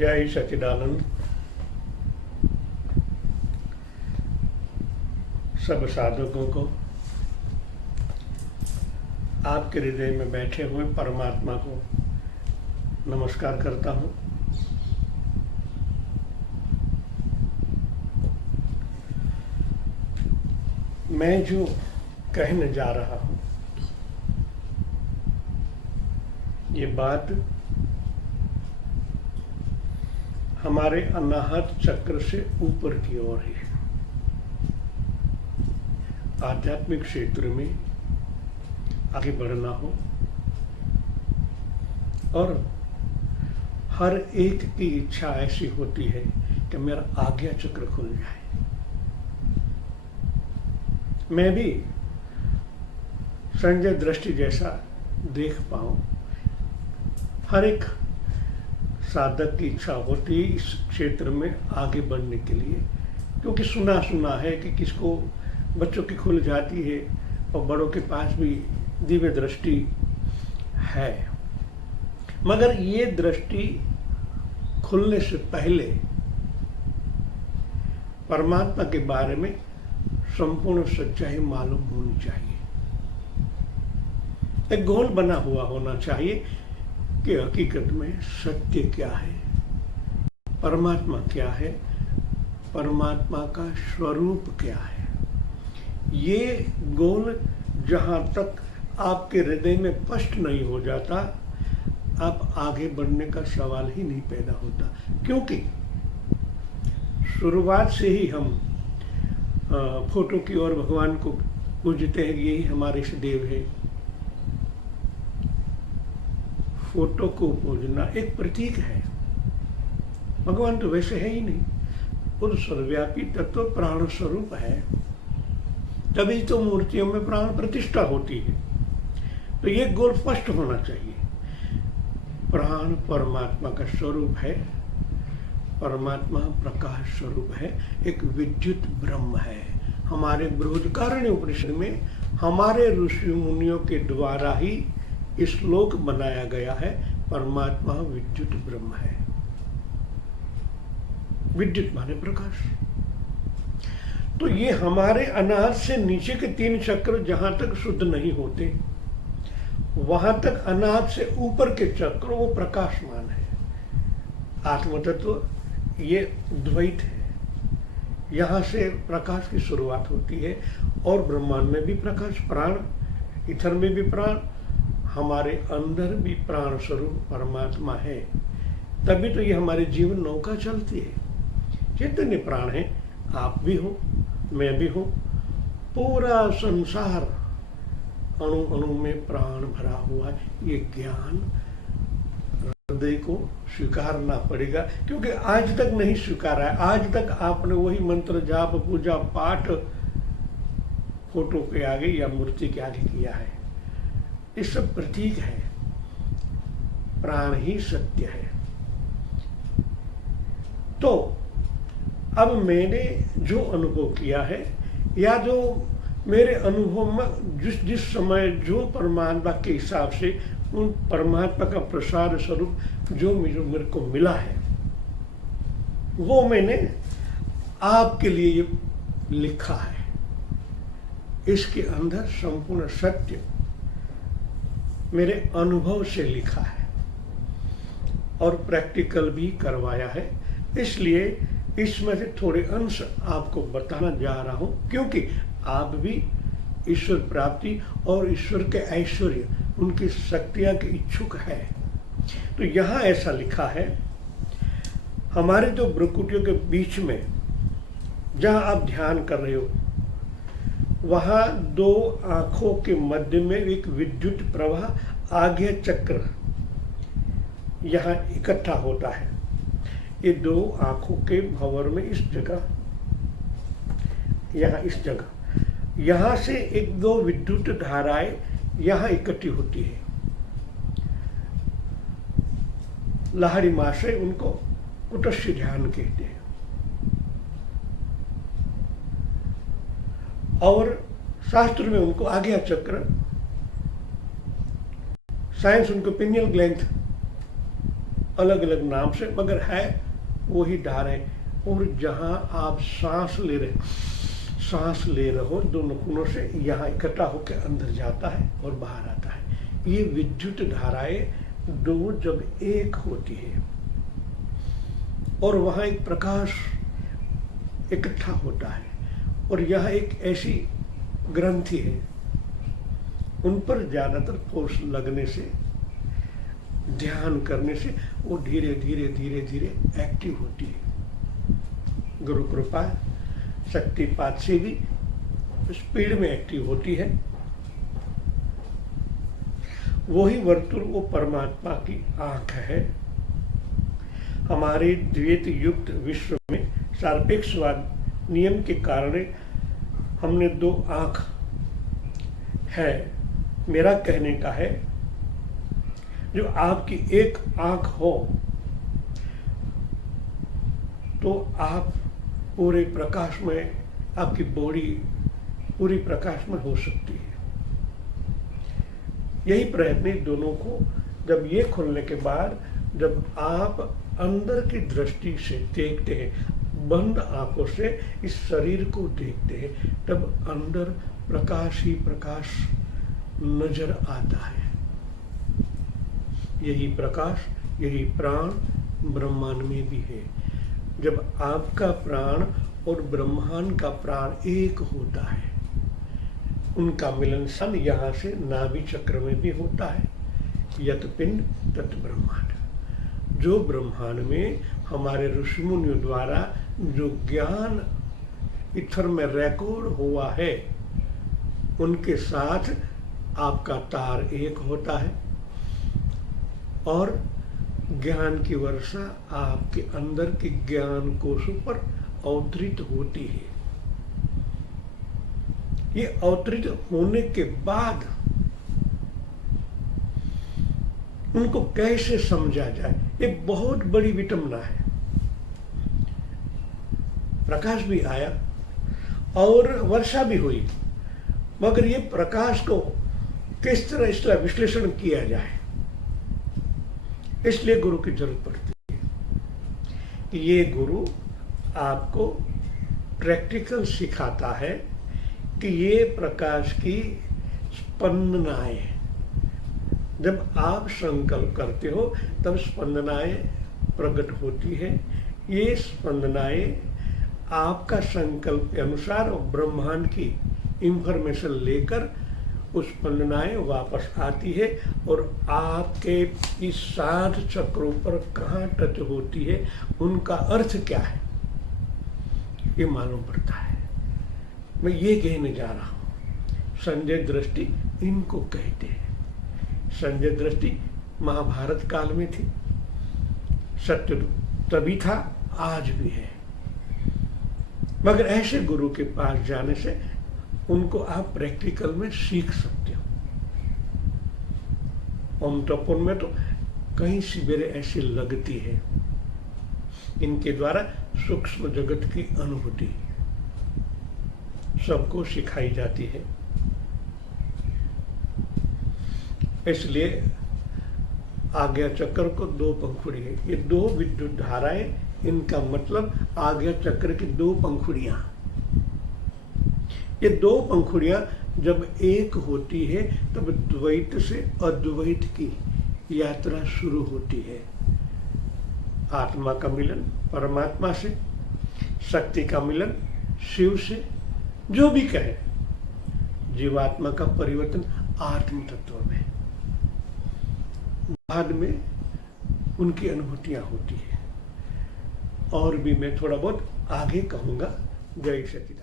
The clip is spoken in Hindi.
जय सच्चिदानंद। सब साधकों को आपके हृदय में बैठे हुए परमात्मा को नमस्कार करता हूँ। मैं जो कहने जा रहा हूँ ये बात हमारे अनाहत चक्र से ऊपर की ओर है। आध्यात्मिक क्षेत्र में आगे बढ़ना हो और हर एक की इच्छा ऐसी होती है कि मेरा आज्ञा चक्र खुल जाए। मैं भी संजय दृष्टि जैसा देख पाऊं। हर एक साधक की इच्छा होती है इस क्षेत्र में आगे बढ़ने के लिए, क्योंकि सुना है कि किसको बच्चों की खुल जाती है और बड़ों के पास भी दिव्य दृष्टि है। मगर ये दृष्टि खुलने से पहले परमात्मा के बारे में संपूर्ण सच्चाई मालूम होनी चाहिए। एक गोल बना हुआ होना चाहिए कि हकीकत में सत्य क्या है, परमात्मा क्या है, परमात्मा का स्वरूप क्या है। ये गोल जहाँ तक आपके हृदय में स्पष्ट नहीं हो जाता, आप आगे बढ़ने का सवाल ही नहीं पैदा होता। क्योंकि शुरुआत से ही हम फोटो की ओर भगवान को पूजते हैं, यही हमारे इष्ट देव है। फोटो को पूजना एक प्रतीक है, भगवान तो वैसे है ही नहीं। वो सर्वव्यापी तत्व प्राण स्वरूप है, तभी तो मूर्तियों में प्राण प्रतिष्ठा होती है। तो ये गोल स्पष्ट होना चाहिए। प्राण परमात्मा का स्वरूप है, परमात्मा प्रकाश स्वरूप है, एक विद्युत ब्रह्म है। हमारे बृहदारण्य उपनिषद में हमारे ऋषि मुनियों के द्वारा ही श्लोक बनाया गया है, परमात्मा विद्युत ब्रह्म है। विद्युत माने प्रकाश। तो ये हमारे अनाहत से नीचे के 3 चक्र जहां तक शुद्ध नहीं होते, वहां तक अनाहत से ऊपर के चक्र वो प्रकाशमान है। आत्मतत्व ये द्वैत है। यहां से प्रकाश की शुरुआत होती है और ब्रह्मांड में भी प्रकाश, प्राण, इथर में भी प्राण, हमारे अंदर भी प्राण स्वरूप परमात्मा है। तभी तो ये हमारे जीवन नौका चलती है। जितने प्राण हैं, आप भी हो, मैं भी हूं, पूरा संसार अणु अणु में प्राण भरा हुआ है। ये ज्ञान हृदय को स्वीकारना पड़ेगा, क्योंकि आज तक नहीं स्वीकारा है। आज तक आपने वही मंत्र जाप पूजा पाठ फोटो के आगे या मूर्ति के आगे किया है। ये सब प्रतीक है, प्राण ही सत्य है। तो अब मैंने जो अनुभव किया है, या जो मेरे अनुभव में जिस समय जो परमात्मा के हिसाब से उन परमात्मा का प्रसाद स्वरूप जो मेरे को मिला है, वो मैंने आपके लिए ये लिखा है। इसके अंदर संपूर्ण सत्य मेरे अनुभव से लिखा है और प्रैक्टिकल भी करवाया है। इसलिए इसमें से थोड़े अंश आपको बताना जा रहा हूं, क्योंकि आप भी ईश्वर प्राप्ति और ईश्वर के ऐश्वर्य, उनकी शक्तियां के इच्छुक है। तो यहां ऐसा लिखा है, हमारे जो भ्रुकुटियों के बीच में जहां आप ध्यान कर रहे हो, वहां 2 आंखों के मध्य में एक विद्युत प्रवाह आज्ञा चक्र यहां इकट्ठा होता है। ये 2 आंखों के भंवर में इस जगह, यहां इस जगह, यहां से 1-2 विद्युत धाराएं यहां इकट्ठी होती है। लाहड़ी माशय उनको कुटस्य ध्यान कहते हैं। और शास्त्र में उनको आज्ञा चक्र, साइंस उनको पिनियल ग्लैंड अलग अलग नाम से, मगर है वही धार है। और जहाँ आप सांस ले रहे हो दोनों कोनों से, यहाँ इकट्ठा होकर अंदर जाता है और बाहर आता है। ये विद्युत धाराएं दो जब एक होती है और वहाँ एक प्रकाश इकट्ठा होता है, और यह एक ऐसी ग्रंथि है, उन पर ज्यादातर फोर्स लगने से, ध्यान करने से वो धीरे धीरे धीरे धीरे एक्टिव होती है। गुरु कृपा शक्तिपात से भी स्पीड में एक्टिव होती है। वही वर्तुल वो परमात्मा की आंख है। हमारे द्वैत युक्त विश्व में सापेक्षवाद नियम के कारण हमने दो आंख है। मेरा कहने का है, जो आपकी एक आंख हो तो आप पूरे प्रकाश में, आपकी बॉडी पूरी प्रकाश में हो सकती है। यही प्रयत्न दोनों को, जब ये खुलने के बाद जब आप अंदर की दृष्टि से देखते हैं, बंद आंखों से इस शरीर को देखते हैं, तब अंदर प्रकाश ही प्रकाश नजर आता है। यही प्रकाश, यही प्राण ब्रह्मांड में भी है। जब आपका प्राण और ब्रह्मांड का प्राण एक होता है, उनका मिलन सन यहाँ से नाभि चक्र में भी होता है। यत पिंड तत् ब्रह्मांड। जो ब्रह्मांड में हमारे ऋषि मुनियों द्वारा जो ज्ञान इथर में रिकॉर्ड हुआ है, उनके साथ आपका तार एक होता है और ज्ञान की वर्षा आपके अंदर के ज्ञान कोशों पर अवतरित होती है। ये अवतरित होने के बाद उनको कैसे समझा जाए, ये बहुत बड़ी विटंबना है। प्रकाश भी आया और वर्षा भी हुई, मगर ये प्रकाश को किस तरह इसका विश्लेषण किया जाए, इसलिए गुरु की जरूरत पड़ती है कि ये गुरु आपको प्रैक्टिकल सिखाता है कि ये प्रकाश की स्पंदनाएं, जब आप संकल्प करते हो तब स्पंदनाएं प्रकट होती है। ये स्पंदनाएं आपका संकल्प के अनुसार और ब्रह्मांड की इंफॉर्मेशन लेकर उस स्पंदनाएं वापस आती है और आपके इस 7 चक्रों पर कहाँ टच होती है, उनका अर्थ क्या है, ये मालूम पड़ता है। मैं ये कहने जा रहा हूँ, संजय दृष्टि इनको कहते हैं। संजय दृष्टि महाभारत काल में थी, सत्य तभी था, आज भी है। मगर ऐसे गुरु के पास जाने से उनको आप प्रैक्टिकल में सीख सकते हो। ओम तपोन में तो कई शिविरें ऐसी लगती है, इनके द्वारा सूक्ष्म जगत की अनुभूति सबको सिखाई जाती है। इसलिए आज्ञा चक्र को 2 पंखुड़ी है। ये 2 विद्युत धाराएं, इनका मतलब आज्ञा चक्र की 2 पंखुड़ियां। ये 2 पंखुड़ियां जब एक होती है तब द्वैत से अद्वैत की यात्रा शुरू होती है। आत्मा का मिलन परमात्मा से, शक्ति का मिलन शिव से, जो भी कहे, जीवात्मा का परिवर्तन आत्म तत्व में, बाद में उनकी अनुभूतियां होती है। और भी मैं थोड़ा बहुत आगे कहूंगा। जय सच्चिदानंद।